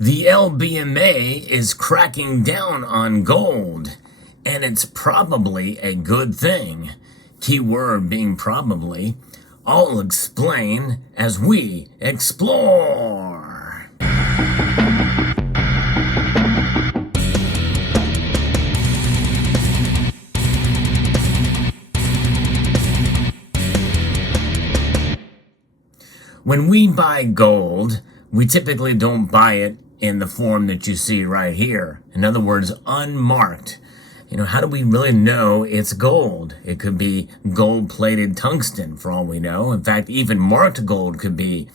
The LBMA is cracking down on gold, and it's probably a good thing. Key word being probably. I'll explain as we explore. When we buy gold, we typically don't buy it in the form that you see right here. In other words, unmarked. How do we really know it's gold? It could be gold-plated tungsten for all we know. In fact, even marked gold could be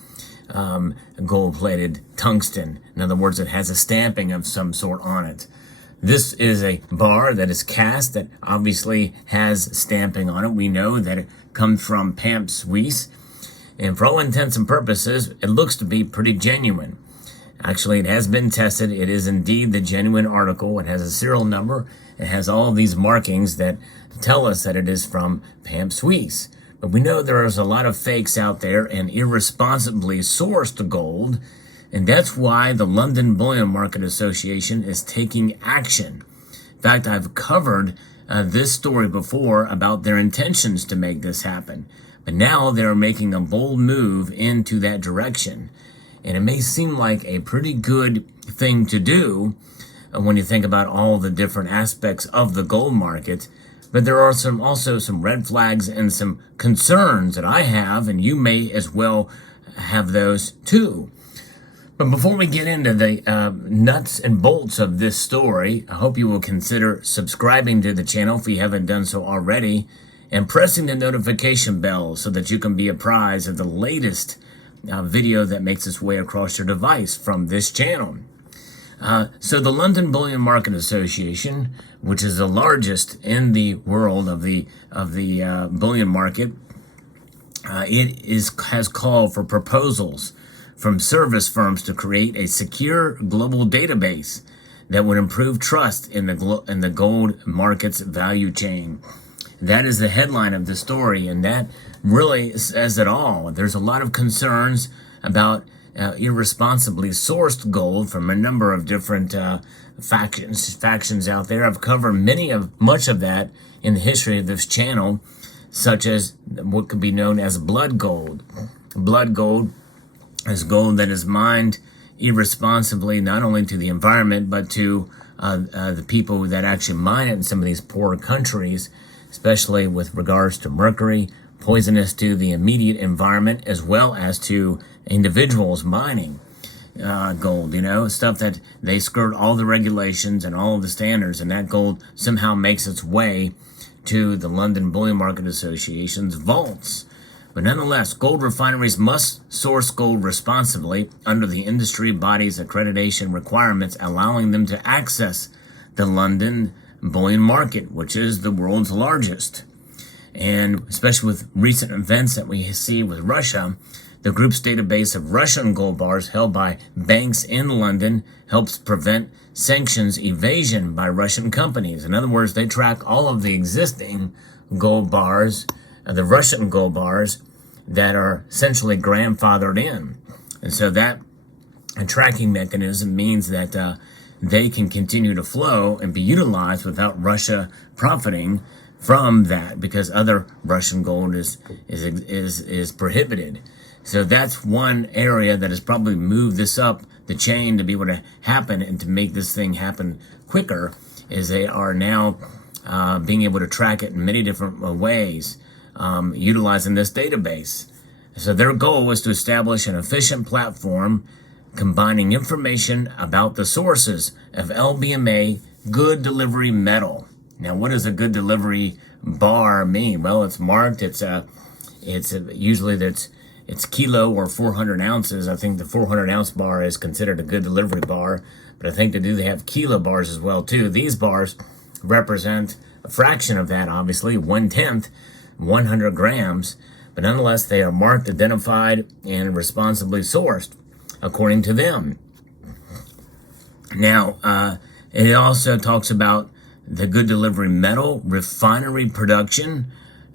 gold-plated tungsten. In other words, it has a stamping of some sort on it. This is a bar that is cast that obviously has stamping on it. We know that it comes from Pamp Suisse. And for all intents and purposes, it looks to be pretty genuine. Actually, it has been tested. It is indeed the genuine article. It has a serial number. It has all of these markings that tell us that it is from Pamp Suisse. But we know there's a lot of fakes out there and irresponsibly sourced gold. And that's why the London Bullion Market Association is taking action. In fact, I've covered this story before about their intentions to make this happen. But now they're making a bold move into that direction. And it may seem like a pretty good thing to do when you think about all the different aspects of the gold market. But there are also some red flags and some concerns that I have, and you may as well have those too. But before we get into the nuts and bolts of this story, I hope you will consider subscribing to the channel if you haven't done so already, and pressing the notification bell so that you can be apprised of the latest video that makes its way across your device from this channel. So the London Bullion Market Association, which is the largest in the world of the bullion market, has called for proposals from service firms to create a secure global database that would improve trust in the gold market's value chain. That is the headline of the story, and that really says it all. There's a lot of concerns about irresponsibly sourced gold from a number of different factions out there. I've covered much of that in the history of this channel, such as what could be known as blood gold. Blood gold is gold that is mined irresponsibly, not only to the environment, but to the people that actually mine it in some of these poor countries, especially with regards to mercury, poisonous to the immediate environment, as well as to individuals mining gold, stuff that they skirt all the regulations and all of the standards, and that gold somehow makes its way to the London Bullion Market Association's vaults. But nonetheless, gold refineries must source gold responsibly under the industry body's accreditation requirements, allowing them to access the London Bullion Market, which is the world's largest. And especially with recent events that we see with Russia, the group's database of Russian gold bars held by banks in London helps prevent sanctions evasion by Russian companies. In other words, they track all of the existing gold bars, the Russian gold bars that are essentially grandfathered in. And so that tracking mechanism means that they can continue to flow and be utilized without Russia profiting from that, because other Russian gold is prohibited. So that's one area that has probably moved this up the chain to be able to happen and to make this thing happen quicker, is they are now being able to track it in many different ways, utilizing this database. So their goal was to establish an efficient platform combining information about the sources of LBMA good delivery metal. Now, what does a good delivery bar mean? Well, it's marked. It's usually it's kilo or 400 ounces. I think the 400 ounce bar is considered a good delivery bar, but I think they have kilo bars as well too. These bars represent a fraction of that, obviously 1/10, 100 grams, but nonetheless they are marked, identified, and responsibly sourced according to them. Now, it also talks about the good delivery metal, refinery production,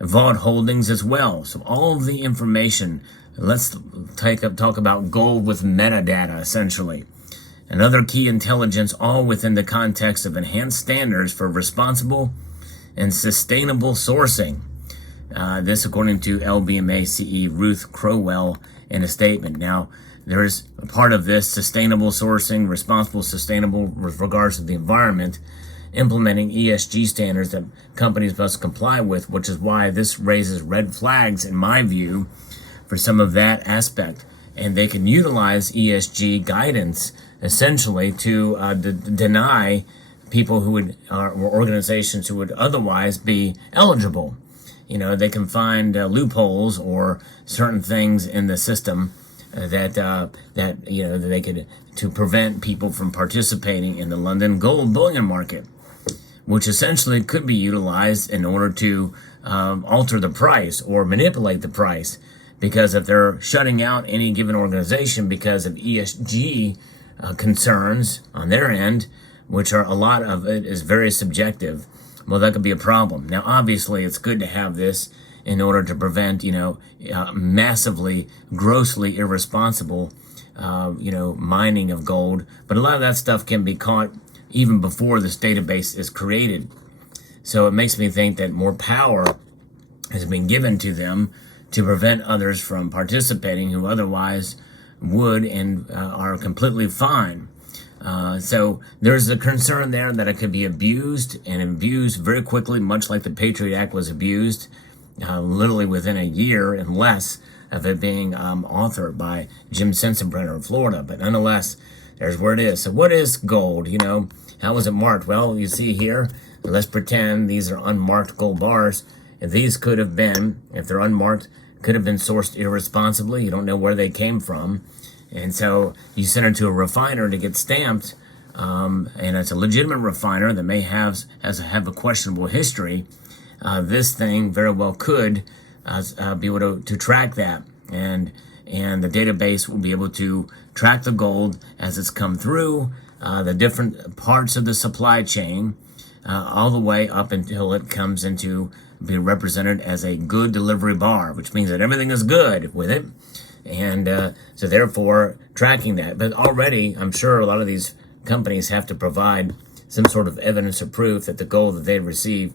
vault holdings as well. So all of the information. Let's talk about gold with metadata, essentially. and other key intelligence, all within the context of enhanced standards for responsible and sustainable sourcing. This according to LBMA CE Ruth Crowell in a statement. Now, there's a part of this sustainable sourcing, responsible, sustainable with regards to the environment, implementing ESG standards that companies must comply with, which is why this raises red flags, in my view, for some of that aspect. And they can utilize ESG guidance essentially to deny people who would, or organizations who would otherwise be eligible. You know, they can find loopholes or certain things in the system that they could, to prevent people from participating in the London Bullion Market, which essentially could be utilized in order to alter the price or manipulate the price. Because if they're shutting out any given organization because of ESG concerns on their end, which are a lot of it is very subjective, well, that could be a problem. Now, obviously, it's good to have this in order to prevent, massively, grossly irresponsible, mining of gold. But a lot of that stuff can be caught even before this database is created. So it makes me think that more power has been given to them to prevent others from participating who otherwise would and are completely fine. So there's a concern there that it could be abused and abused very quickly, much like the Patriot Act was abused, literally within a year and less of it being authored by Jim Sensenbrenner of Florida. But nonetheless, there's where it is. So what is gold? How was it marked? Well, you see here, let's pretend these are unmarked gold bars. If these could have been, if they're unmarked, could have been sourced irresponsibly. You don't know where they came from. And so you send it to a refiner to get stamped, and it's a legitimate refiner that may have a questionable history. This thing very well could be able to track that, and the database will be able to track the gold as it's come through the different parts of the supply chain, all the way up until it comes into being represented as a good delivery bar, which means that everything is good with it. And so therefore tracking that. But already I'm sure a lot of these companies have to provide some sort of evidence or proof that the gold that they receive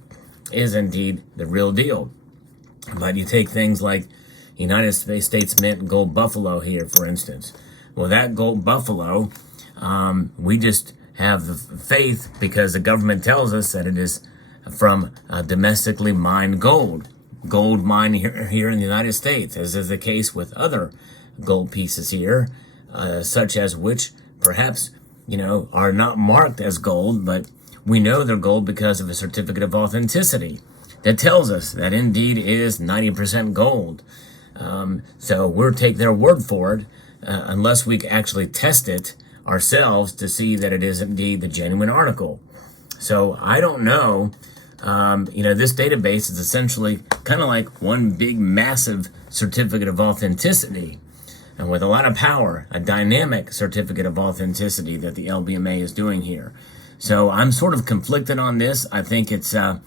is indeed the real deal. But you take things like United States Mint Gold Buffalo here, for instance. Well, that gold buffalo, we just have the faith because the government tells us that it is from domestically mined gold mined here in the United States, as is the case with other gold pieces here, such as which perhaps, are not marked as gold, but we know they're gold because of a certificate of authenticity that tells us that indeed it is 90% gold. So we'll take their word for it, unless we actually test it ourselves to see that it is indeed the genuine article. So I don't know. This database is essentially kind of like one big massive certificate of authenticity, and with a lot of power, a dynamic certificate of authenticity that the LBMA is doing here. So I'm sort of conflicted on this. I think it's a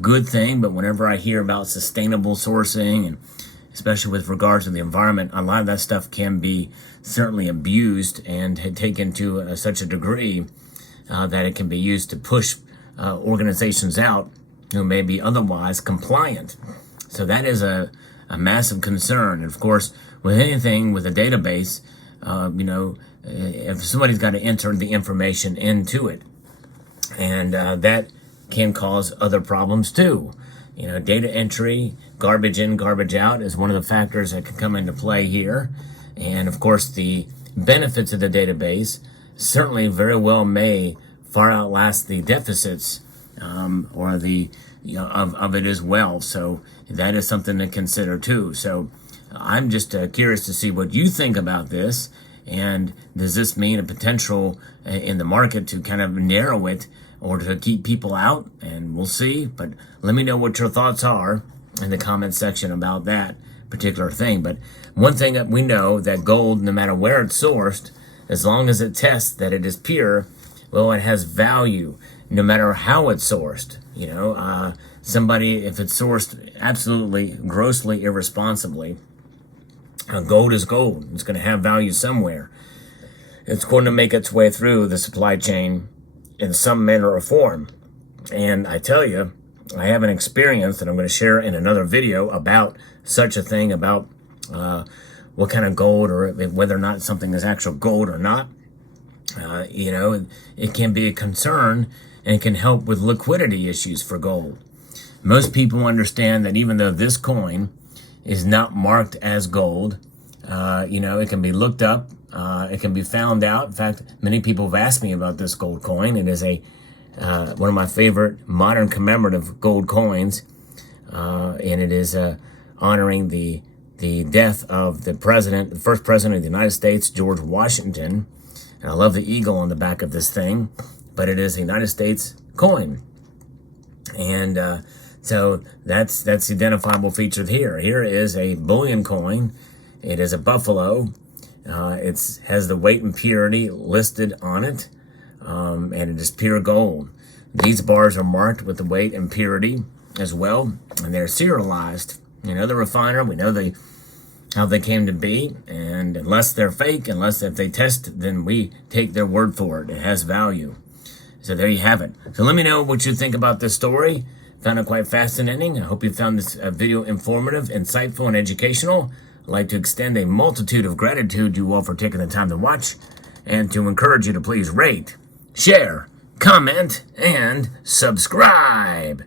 good thing, but whenever I hear about sustainable sourcing, and especially with regards to the environment, a lot of that stuff can be certainly abused and taken to such a degree that it can be used to push organizations out who may be otherwise compliant. So that is a massive concern. And of course, with anything with a database, if somebody's got to enter the information into it, and that can cause other problems too. Data entry, garbage in, garbage out is one of the factors that can come into play here. And of course, the benefits of the database certainly very well may far outlast the deficits or the of it as well. So that is something to consider too. So I'm just curious to see what you think about this, and does this mean a potential in the market to kind of narrow it or to keep people out? And we'll see. But let me know what your thoughts are in the comment section about that particular thing. But one thing that we know, that gold, no matter where it's sourced, as long as it tests that it is pure, well, it has value no matter how it's sourced. Somebody, if it's sourced absolutely grossly irresponsibly, gold is gold. It's going to have value somewhere. it's going to make its way through the supply chain in some manner or form. And I tell you, I have an experience that I'm going to share in another video about such a thing, about what kind of gold, or whether or not something is actual gold or not. It can be a concern and can help with liquidity issues for gold. Most people understand that even though this coin is not marked as gold, it can be looked up, it can be found out. In fact, many people have asked me about this gold coin. It is one of my favorite modern commemorative gold coins, and it is honoring the death of the first president of the United States, George Washington. And I love the eagle on the back of this thing, but it is a United States coin. And so that's the identifiable feature here. Here is a bullion coin. It is a buffalo. It has the weight and purity listed on it, and it is pure gold. These bars are marked with the weight and purity as well, and they're serialized. The refiner, we know how they came to be, and unless they're fake, if they test, then we take their word for it. It has value. So there you have it. So let me know what you think about this story. Found it quite fascinating. I hope you found this video informative, insightful, and educational. I'd like to extend a multitude of gratitude to you all for taking the time to watch, and to encourage you to please rate, share, comment, and subscribe.